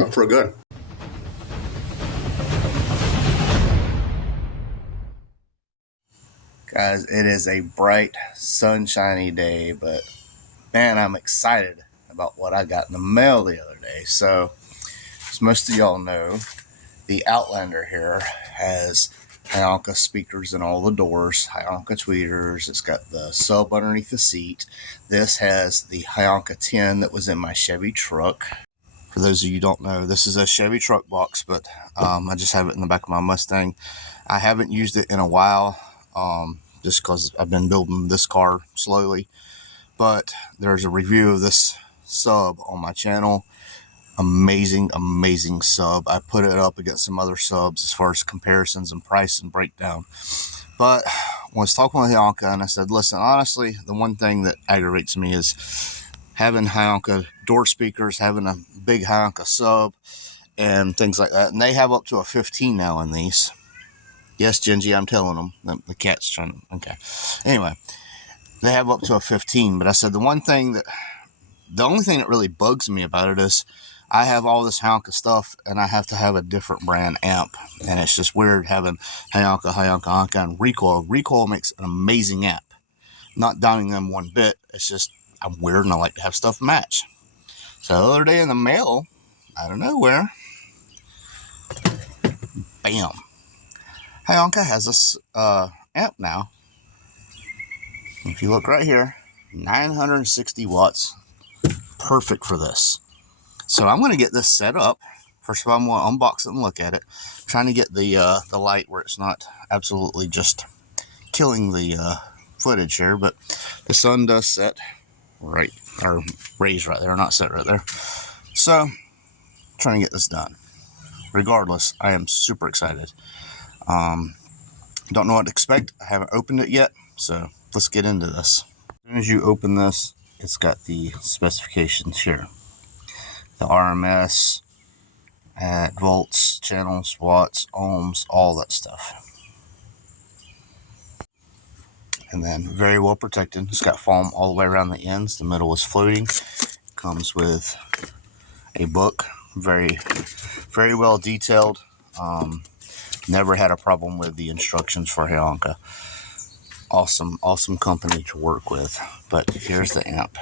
up for good. Guys, it is a bright, sunshiny day, but man, I'm excited about what I got in the mail the other day. So, as most of y'all know, the Outlander here has Hyanka speakers in all the doors, Hyanka tweeters. It's got the sub underneath the seat. This has the Hyanka 10 that was in my Chevy truck. For those of you who don't know, this is a Chevy truck box, but I just have it in the back of my Mustang. I haven't used it in a while, just because I've been building this car slowly. But there's a review of this sub on my channel. Amazing, amazing sub. I put it up against some other subs as far as comparisons and price and breakdown. But I was talking with Hyanka, and I said, listen, honestly, the one thing that aggravates me is having Hyanka door speakers, having a big Hyanka sub, and things like that. And they have up to a 15 now in these. Yes, Gingy, I'm telling them. The cat's trying to... Okay. Anyway, they have up to a 15. But I said the only thing that really bugs me about it is I have all this Hyanka stuff, and I have to have a different brand amp. And it's just weird having Hyanka, and Recoil. Recoil makes an amazing amp. Not downing them one bit. It's just I'm weird, and I like to have stuff match. So the other day in the mail, out of nowhere, bam. Hyanka has this amp now. If you look right here, 960 watts. Perfect for this. So I'm going to get this set up. First of all, I'm going to unbox it and look at it. I'm trying to get the light where it's not absolutely just killing the footage here. But the sun does set right, or raise right there, not set right there. So, trying to get this done. Regardless, I am super excited. Don't know what to expect. I haven't opened it yet, so let's get into this. As soon as you open this, it's got the specifications here. The RMS, at volts, channels, watts, ohms, all that stuff. And then very well protected. It's got foam all the way around the ends. The middle is floating. Comes with a book. Very, very well detailed. Never had a problem with the instructions for Hyanka. Awesome company to work with. But here's the amp.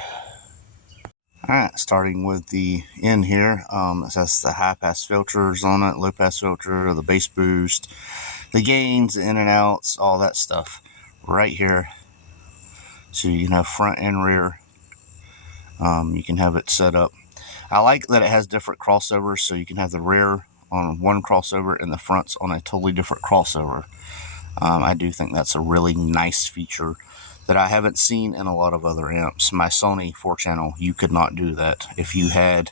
Alright, starting with the end here. It says the high pass filters on it, low pass filter, the bass boost, the gains, the in and outs, all that stuff right here. So you can have front and rear. You can have it set up. I like that it has different crossovers, so you can have the rear on one crossover and the front's on a totally different crossover. I do think that's a really nice feature that I haven't seen in a lot of other amps. My Sony 4-channel, you could not do that. If you had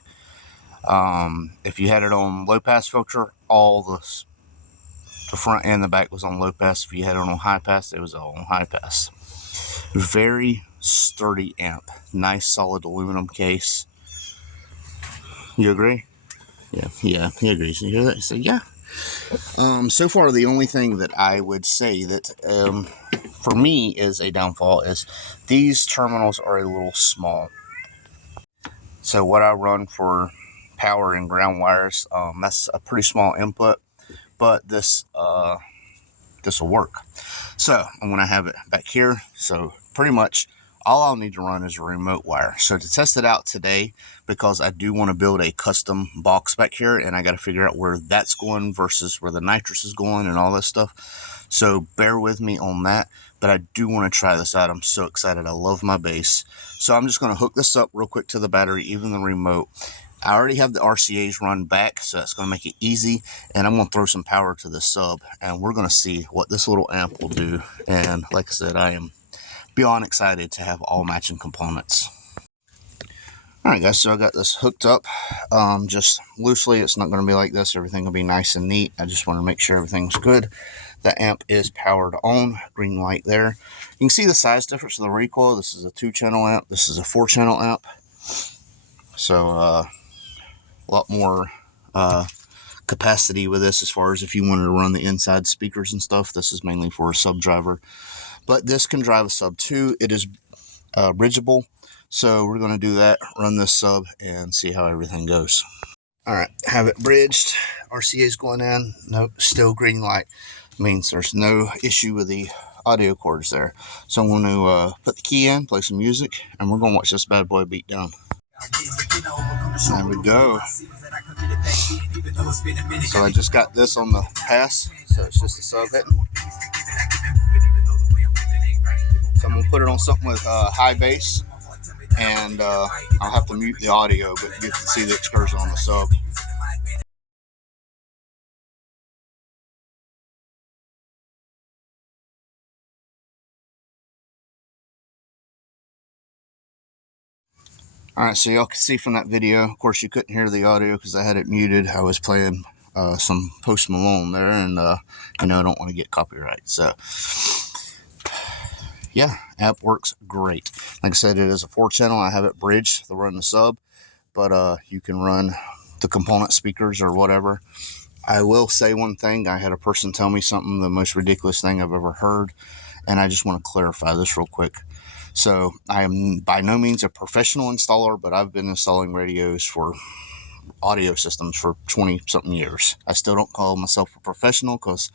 it on low pass filter, all the front and the back was on low pass. If you had it on high pass, it was all on high pass. Very sturdy amp. Nice solid aluminum case. You agree? Yeah, he agrees. You hear that? He said, yeah. So far, the only thing that I would say that for me is a downfall is these terminals are a little small. So what I run for power and ground wires, that's a pretty small input, but this will work. So I'm going to have it back here. So pretty much all I'll need to run is a remote wire. So to test it out today, because I do want to build a custom box back here, and I got to figure out where that's going versus where the nitrous is going and all that stuff. So bear with me on that, but I do want to try this out. I'm so excited. I love my bass. So I'm just going to hook this up real quick to the battery, even the remote. I already have the RCAs run back, so that's going to make it easy, and I'm going to throw some power to the sub, and we're going to see what this little amp will do. And like I said, I am beyond excited to have all matching components. Alright guys, so I got this hooked up just loosely. It's not going to be like this. Everything will be nice and neat. I just want to make sure everything's good. The amp is powered on. Green light there. You can see the size difference of the recoil. This is a 2-channel amp. This is a 4-channel amp. So a lot more capacity with this as far as if you wanted to run the inside speakers and stuff. This is mainly for a sub driver. But this can drive a sub too. It is bridgeable. So we're going to do that, run this sub, and see how everything goes. All right, have it bridged. RCA is going in. Nope, still green light. Means there's no issue with the audio cords there. So I'm going to put the key in, play some music, and we're going to watch this bad boy beat down. There we go. So I just got this on the pass, so it's just a sub hitting. So I'm going to put it on something with high bass, and I'll have to mute the audio, but you can see the excursion on the sub. Alright, so y'all can see from that video, of course you couldn't hear the audio because I had it muted. I was playing some Post Malone there, and I don't want to get copyright. So, yeah, app works great. Like I said, it is a 4-channel. I have it bridged to run the sub, but you can run the component speakers or whatever. I will say one thing. I had a person tell me something, the most ridiculous thing I've ever heard, and I just want to clarify this real quick. So I am by no means a professional installer, but I've been installing radios for audio systems for 20-something years. I still don't call myself a professional because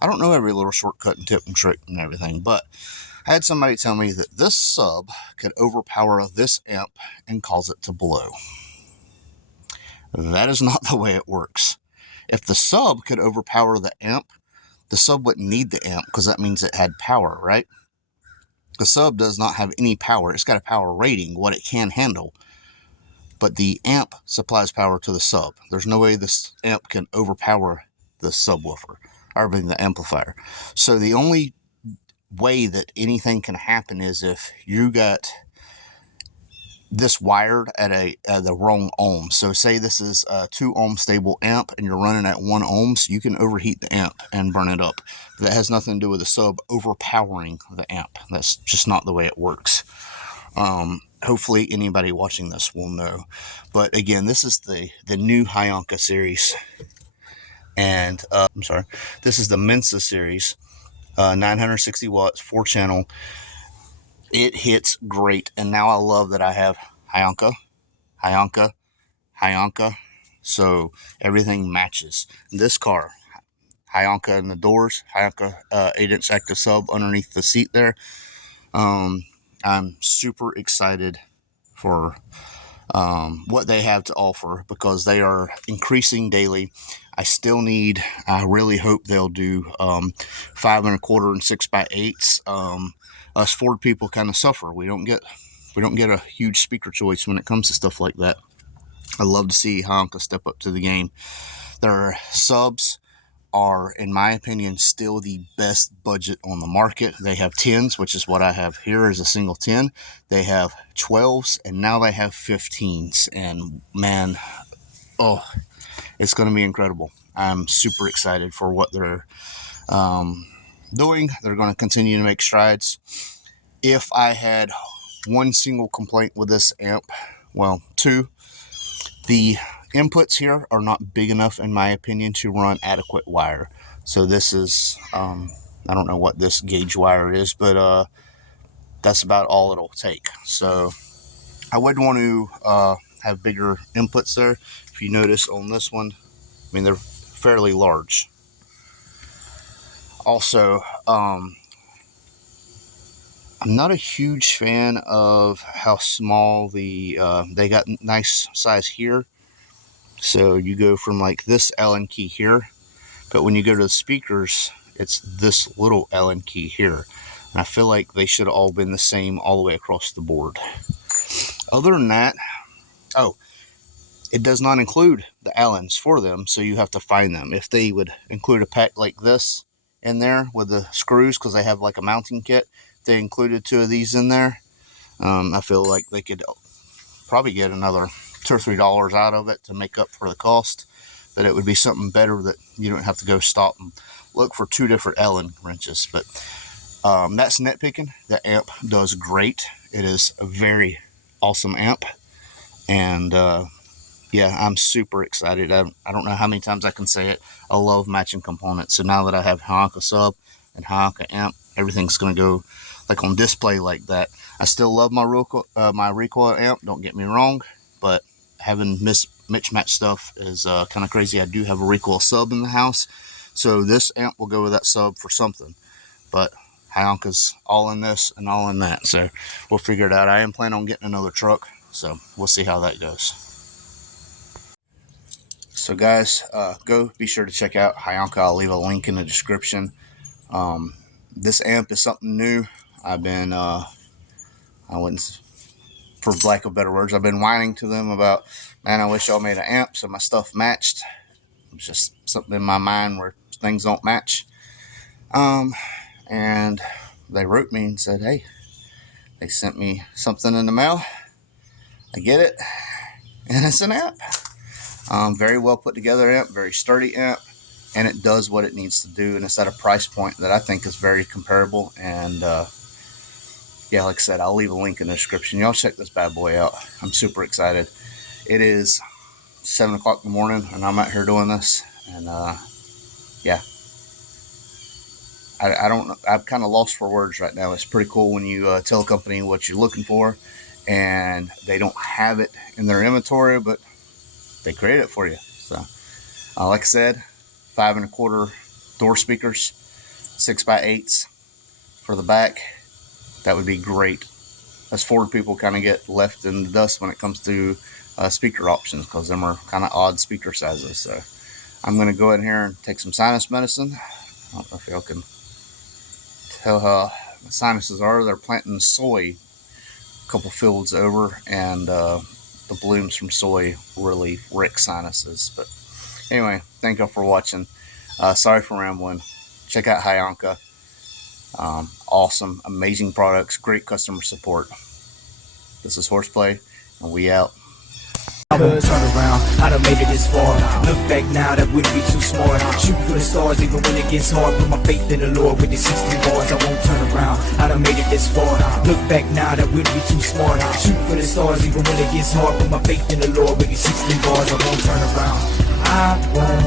I don't know every little shortcut and tip and trick and everything, but I had somebody tell me that this sub could overpower this amp and cause it to blow. That is not the way it works. If the sub could overpower the amp, the sub wouldn't need the amp because that means it had power, right? The sub does not have any power. It's got a power rating, what it can handle. But the amp supplies power to the sub. There's no way this amp can overpower the subwoofer, or the amplifier. So the only way that anything can happen is if you got this wired at the wrong ohm. So say this is a 2 ohm stable amp and you're running at 1 ohms, you can overheat the amp and burn it up. That has nothing to do with the sub overpowering the amp. That's just not the way it works. Hopefully anybody watching this will know. But again, this is the new Hyanka series. And this is the Mensa series. 960 watts, 4-channel. It hits great, and now I love that I have Hyanka, so everything matches. This car, Hyanka in the doors, Hyanka 8-inch active sub underneath the seat there. I'm super excited for what they have to offer because they are increasing daily. I really hope they'll do 5 1/4 and 6x8s. Us Ford people kind of suffer. We don't get a huge speaker choice when it comes to stuff like that. I love to see Hyanka step up to the game. Their subs are, in my opinion, still the best budget on the market. They have 10s, which is what I have here as a single 10. They have 12s, and now they have 15s. And man, it's going to be incredible. I'm super excited for what they're doing. They're going to continue to make strides. If I had one single complaint with this amp, well, 2, the inputs here are not big enough, in my opinion, to run adequate wire. So this is, I don't know what this gauge wire is, but that's about all it'll take. So I would want to have bigger inputs there. If you notice on this one, I mean, they're fairly large. Also, I'm not a huge fan of how small they got nice size here. So you go from like this Allen key here, but when you go to the speakers, it's this little Allen key here. And I feel like they should have all been the same all the way across the board. Other than that, it does not include the Allens for them, so you have to find them. If they would include a pack like this in there with the screws, because they have like a mounting kit, if they included 2 of these in there, I feel like they could probably get another $2 or $3 out of it to make up for the cost. But it would be something better that you don't have to go stop and look for 2 different Allen wrenches. But that's nitpicking. The amp does great. It is a very awesome amp. And yeah, I'm super excited. I don't know how many times I can say it. I love matching components. So now that I have Hyanka sub and Hyanka amp, everything's going to go like on display like that. I still love my recoil amp, don't get me wrong, but having match stuff is kind of crazy. I do have a recoil sub in the house, so this amp will go with that sub for something. But Hyanka's all in this and all in that, so we'll figure it out. I am planning on getting another truck, so we'll see how that goes. So guys, go be sure to check out Hyanka. I'll leave a link in the description. This amp is something new. I've been I wouldn't, for lack of better words, I've been whining to them about, man, I wish y'all made an amp so my stuff matched. It's just something in my mind where things don't match. And they wrote me and said, hey, they sent me something in the mail. I get it, and it's an amp. Very well put together amp, very sturdy amp, and it does what it needs to do, and it's at a price point that I think is very comparable. And yeah, like I said, I'll leave a link in the description. Y'all check this bad boy out. I'm super excited. It is 7 o'clock in the morning, and I'm out here doing this, and yeah, I'm kind of lost for words right now. It's pretty cool when you tell a company what you're looking for, and they don't have it in their inventory, but they create it for you. So like I said, 5 1/4 door speakers, 6x8s for the back. That would be great. Us Ford people kind of get left in the dust when it comes to speaker options, because them are kind of odd speaker sizes. So I'm going to go in here and take some sinus medicine. I don't know if y'all can tell how the sinuses are. They're planting soy a couple fields over, and the blooms from soy really wreck sinuses. But anyway, thank y'all for watching. Sorry for rambling. Check out Hyanka. Awesome, amazing products, great customer support. This is Horseplay, and we out. Turn around, I done made it this far. Look back now, that wouldn't be too smart. Shoot for the stars even when it gets hard. Put my faith in the Lord with the 16 bars, I won't turn around. I done made it this far. Look back now, that wouldn't be too smart. Shoot for the stars even when it gets hard. Put my faith in the Lord with the 16 bars, I won't turn around. I won't